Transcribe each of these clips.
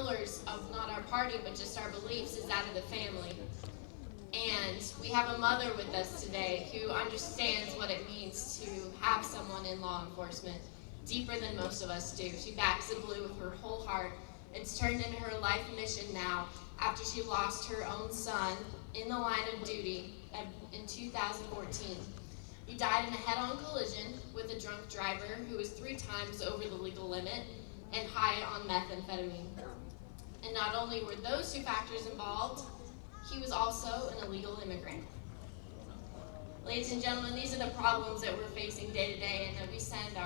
pillars of not our party, but just our beliefs, is that of the family. And we have a mother with us today who understands what it means to have someone in law enforcement deeper than most of us do. She backs the blue with her whole heart. It's turned into her life mission now after she lost her own son in the line of duty in 2014. He died in a head-on collision with a drunk driver who was 3 times over the legal limit and high on methamphetamine. And not only were those 2 factors involved, he was also an illegal immigrant. Ladies and gentlemen, these are the problems that we're facing day to day, and that we send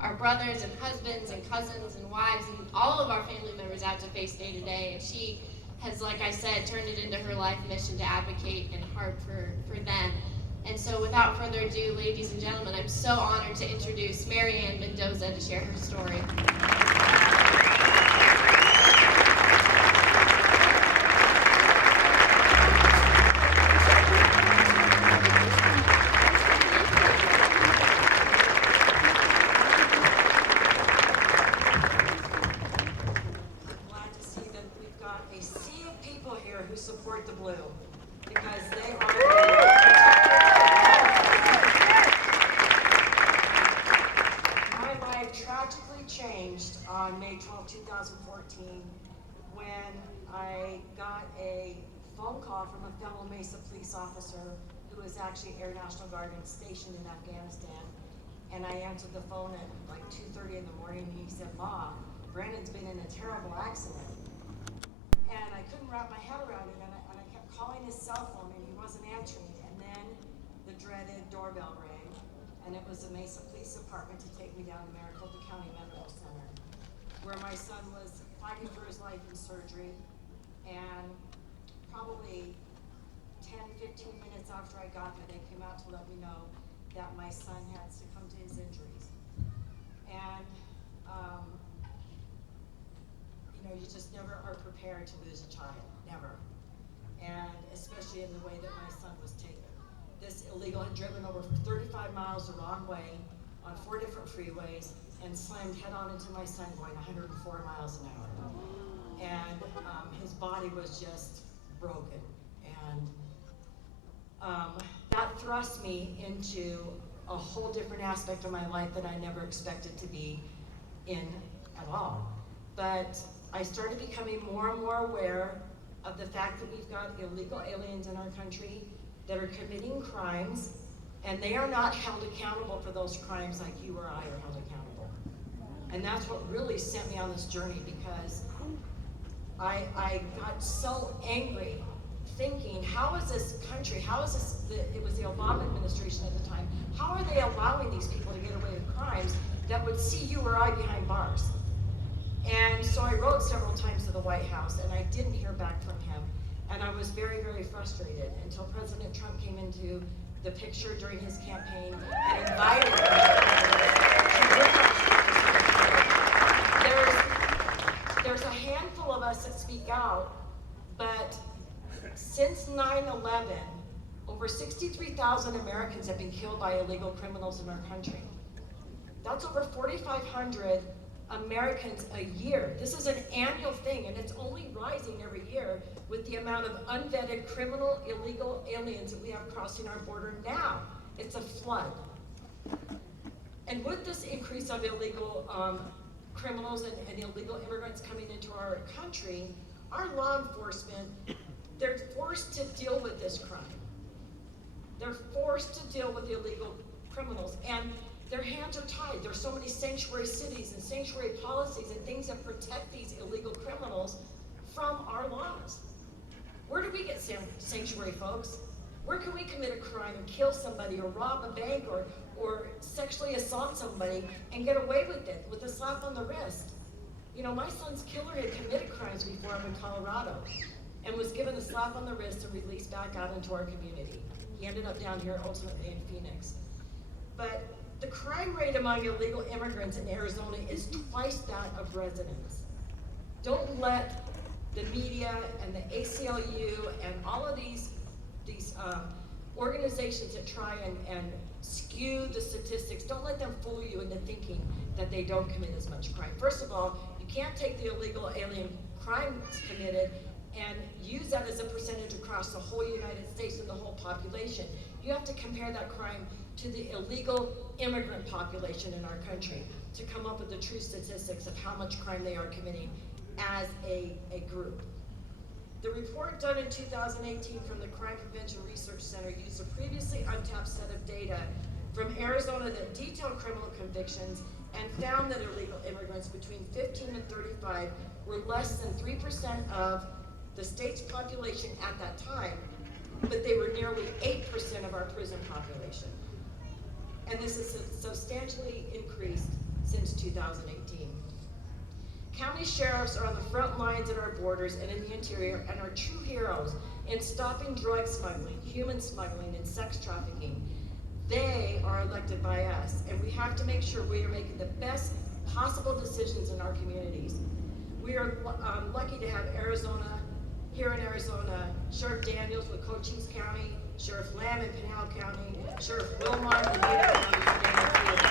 our brothers and husbands and cousins and wives and all of our family members out to face day to day. And she has, like I said, turned it into her life mission to advocate and harp for them. And so without further ado, ladies and gentlemen, I'm so honored to introduce Mary Ann Mendoza to share her story. Support the blue, because they are the My life tragically changed on May 12, 2014, when I got a phone call from a fellow Mesa police officer who was actually Air National Guard and stationed in Afghanistan. And I answered the phone at like 2:30 in the morning, and he said, "Ma, Brandon's been in a terrible accident." And I couldn't wrap my head around it, and I kept calling his cell phone, and he wasn't answering. And then the dreaded doorbell rang, and it was the Mesa Police Department to take me down to Maricopa County Medical Center, where my son was fighting for his life in surgery. And probably 10, 15 minutes after I got there, they came out to let me know that my son had succumbed to his injuries. And you just never are prepared to lose a child, never. And especially in the way that my son was taken. This illegal had driven over 35 miles the wrong way on 4 different freeways and slammed head on into my son going 104 miles an hour. And his body was just broken. And that thrust me into a whole different aspect of my life that I never expected to be in at all. But I started becoming more and more aware of the fact that we've got illegal aliens in our country that are committing crimes, and they are not held accountable for those crimes like you or I are held accountable. And that's what really sent me on this journey, because I got so angry thinking, how is this country, how is this, it was the Obama administration at the time, how are they allowing these people to get away with crimes that would see you or I behind bars? And so I wrote several times to the White House, and I didn't hear back from him. And I was very, very frustrated until President Trump came into the picture during his campaign and invited me to bring up. There's a handful of us that speak out, but since 9/11, over 63,000 Americans have been killed by illegal criminals in our country. That's over 4,500 Americans a year. This is an annual thing, and it's only rising every year with the amount of unvetted criminal illegal aliens that we have crossing our border now. It's a flood. And with this increase of illegal criminals and illegal immigrants coming into our country, our law enforcement, they're forced to deal with this crime. They're forced to deal with illegal criminals, and their hands are tied. There's so many sanctuary cities and sanctuary policies and things that protect these illegal criminals from our laws. Where do we get sanctuary, folks? Where can we commit a crime and kill somebody or rob a bank or sexually assault somebody and get away with it with a slap on the wrist? You know, my son's killer had committed crimes before up in Colorado and was given a slap on the wrist and released back out into our community. He ended up down here ultimately in Phoenix. But the crime rate among illegal immigrants in Arizona is twice that of residents. Don't let the media and the ACLU and all of these organizations that try and skew the statistics, don't let them fool you into thinking that they don't commit as much crime. First of all, you can't take the illegal alien crimes committed and use that as a percentage across the whole United States and the whole population. You have to compare that crime to the illegal immigrant population in our country to come up with the true statistics of how much crime they are committing as a group. The report done in 2018 from the Crime Prevention Research Center used a previously untapped set of data from Arizona that detailed criminal convictions and found that illegal immigrants between 15 and 35 were less than 3% of the state's population at that time, but they were nearly 8% of our prison population. And this is substantially increased since 2018. County sheriffs are on the front lines at our borders and in the interior and are true heroes in stopping drug smuggling, human smuggling, and sex trafficking. They are elected by us, and we have to make sure we are making the best possible decisions in our communities. We are lucky to have here in Arizona, Sheriff Daniels with Cochise County, Sheriff Lamb in Pinal County, Sheriff Wilmot in Nevada County.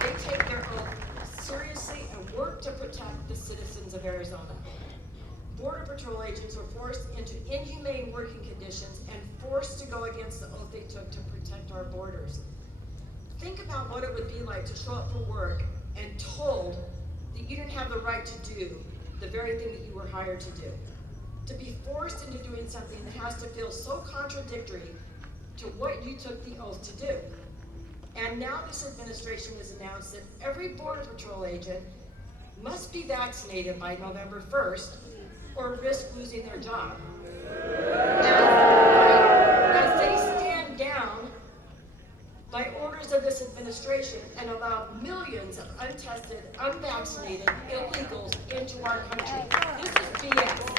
They take their oath seriously and work to protect the citizens of Arizona. Border Patrol agents were forced into inhumane working conditions and forced to go against the oath they took to protect our borders. Think about what it would be like to show up for work and told that you didn't have the right to do the very thing that you were hired to do. To be forced into doing something that has to feel so contradictory to what you took the oath to do. And now this administration has announced that every Border Patrol agent must be vaccinated by November 1st or risk losing their job. As they stand down by orders of this administration and allow millions of untested, unvaccinated illegals into our country. This is BS.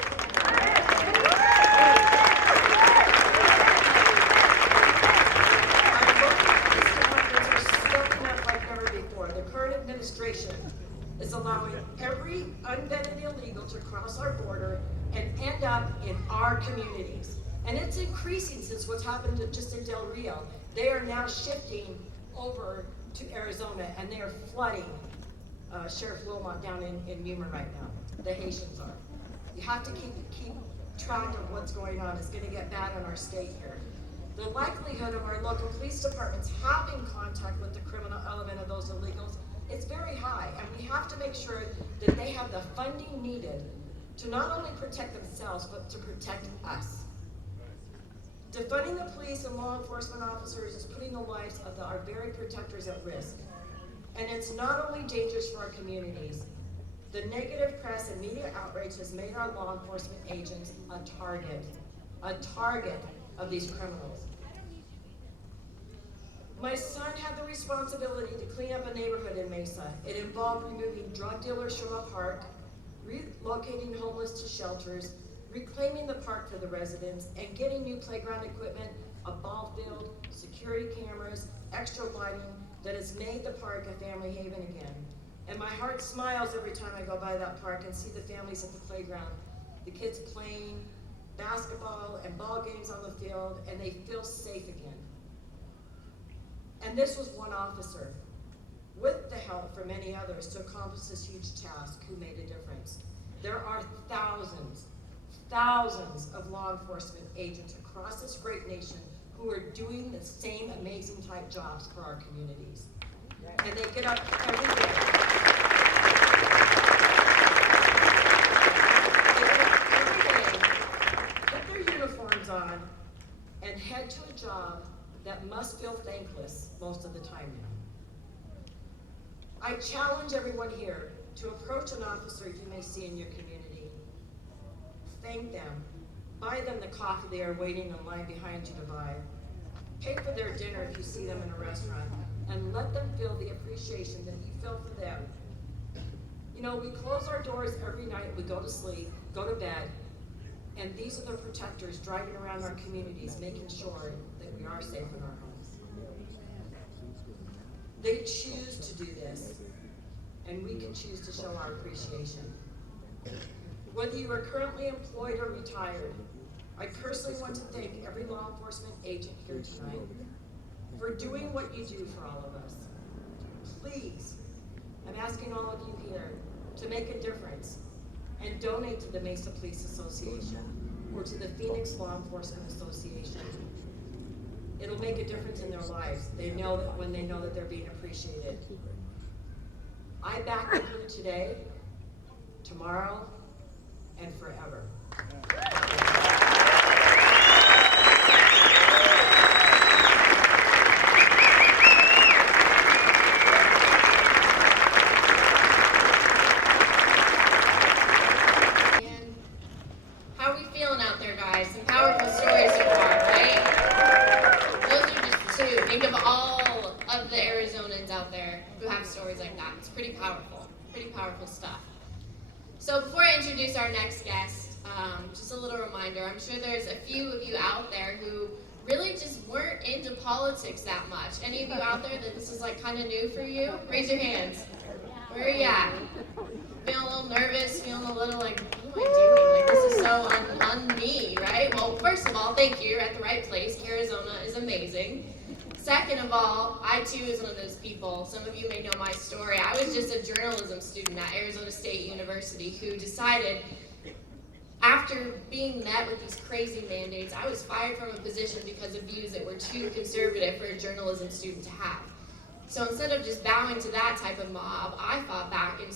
Administration is allowing every unvetted illegal to cross our border and end up in our communities. And it's increasing since what's happened just in Del Rio. They are now shifting over to Arizona and they are flooding Sheriff Wilmot down in Yuma right now. The Haitians are. You have to keep track of what's going on. It's going to get bad in our state here. The likelihood of our local police departments having contact with the criminal element of those illegals, it's very high, and we have to make sure that they have the funding needed to not only protect themselves, but to protect us. Defunding the police and law enforcement officers is putting the lives of our very protectors at risk. And it's not only dangerous for our communities, the negative press and media outrage has made our law enforcement agents a target of these criminals. My son had the responsibility to clean up a neighborhood in Mesa. It involved removing drug dealers from a park, relocating homeless to shelters, reclaiming the park for the residents, and getting new playground equipment, a ball field, security cameras, extra lighting that has made the park a family haven again. And my heart smiles every time I go by that park and see the families at the playground, the kids playing basketball and ball games on the field, and they feel safe again. And this was one officer, with the help from many others, to accomplish this huge task who made a difference. There are thousands of law enforcement agents across this great nation who are doing the same amazing type jobs for our communities. And they get up every day. Put their uniforms on, and head to a job that must feel thankless most of the time now. I challenge everyone here to approach an officer you may see in your community. Thank them. Buy them the coffee they are waiting in line behind you to buy. Pay for their dinner if you see them in a restaurant, and let them feel the appreciation that you feel for them. You know, we close our doors every night, we go to sleep, go to bed, and these are the protectors driving around our communities, making sure that we are safe in our homes. They choose to do this, and we can choose to show our appreciation. Whether you are currently employed or retired, I personally want to thank every law enforcement agent here tonight for doing what you do for all of us. Please, I'm asking all of you here to to make a difference and donate to the Mesa Police Association or to the Phoenix Law Enforcement Association. It'll make a difference in their lives. They know that when they know that they're being appreciated. I back the crew today, tomorrow, and forever. How are we feeling out there, guys? Some powerful stories so far, right? Those are just two. Think of all of the Arizonans out there who have stories like that. It's pretty powerful stuff. So before I introduce our next guest, just a little reminder, I'm sure there's a few of you out there who really just weren't into politics that much. Any of you out there that this is like kind of new for you? Raise your hands. Where are you at? Feeling a little nervous, feeling a little like, what am I doing? Like, this is so un-me, right? Well, first of all, thank you. You're at the right place. Arizona is amazing. Second of all, I too is one of those people. Some of you may know my story. I was just a journalism student at Arizona State University who decided, after being met with these crazy mandates, I was fired from a position because of views that were too conservative for a journalism student to have. So instead of just bowing to that type of mob, I fought back and